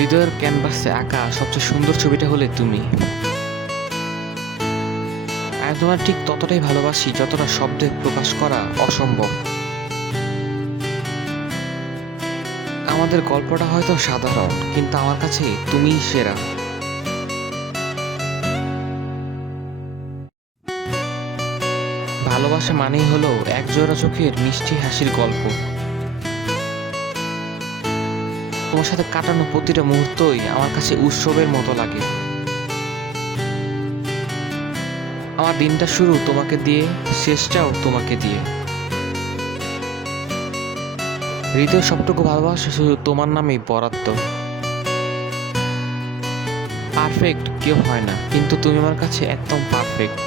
হৃদয়ের ক্যানভাসে আঁকা সবচেয়ে সুন্দর ছবিটা হলে তুমি। আমি তোমার ঠিক ততটাই ভালোবাসি যতটা শব্দে প্রকাশ করা অসম্ভব। আমাদের গল্পটা হয়তো সাধারণ, কিন্তু আমার কাছে তুমিই সেরা। ভালোবাসা মানেই হলো একজোড়া চোখের মিষ্টি হাসির গল্প। তোমার সাথে কাটানো প্রতিটা মুহূর্তই আমার কাছে উৎসবের মতো লাগে। আমার দিনটা শুরু তোমাকে দিয়ে, শেষটাও তোমাকে দিয়ে। হৃদয়ের সবটুকু ভালোবাসা শুধু তোমার নামেই বরাদ্দ। পারফেক্ট কেউ হয় না, কিন্তু তুমি আমার কাছে একদম পারফেক্ট।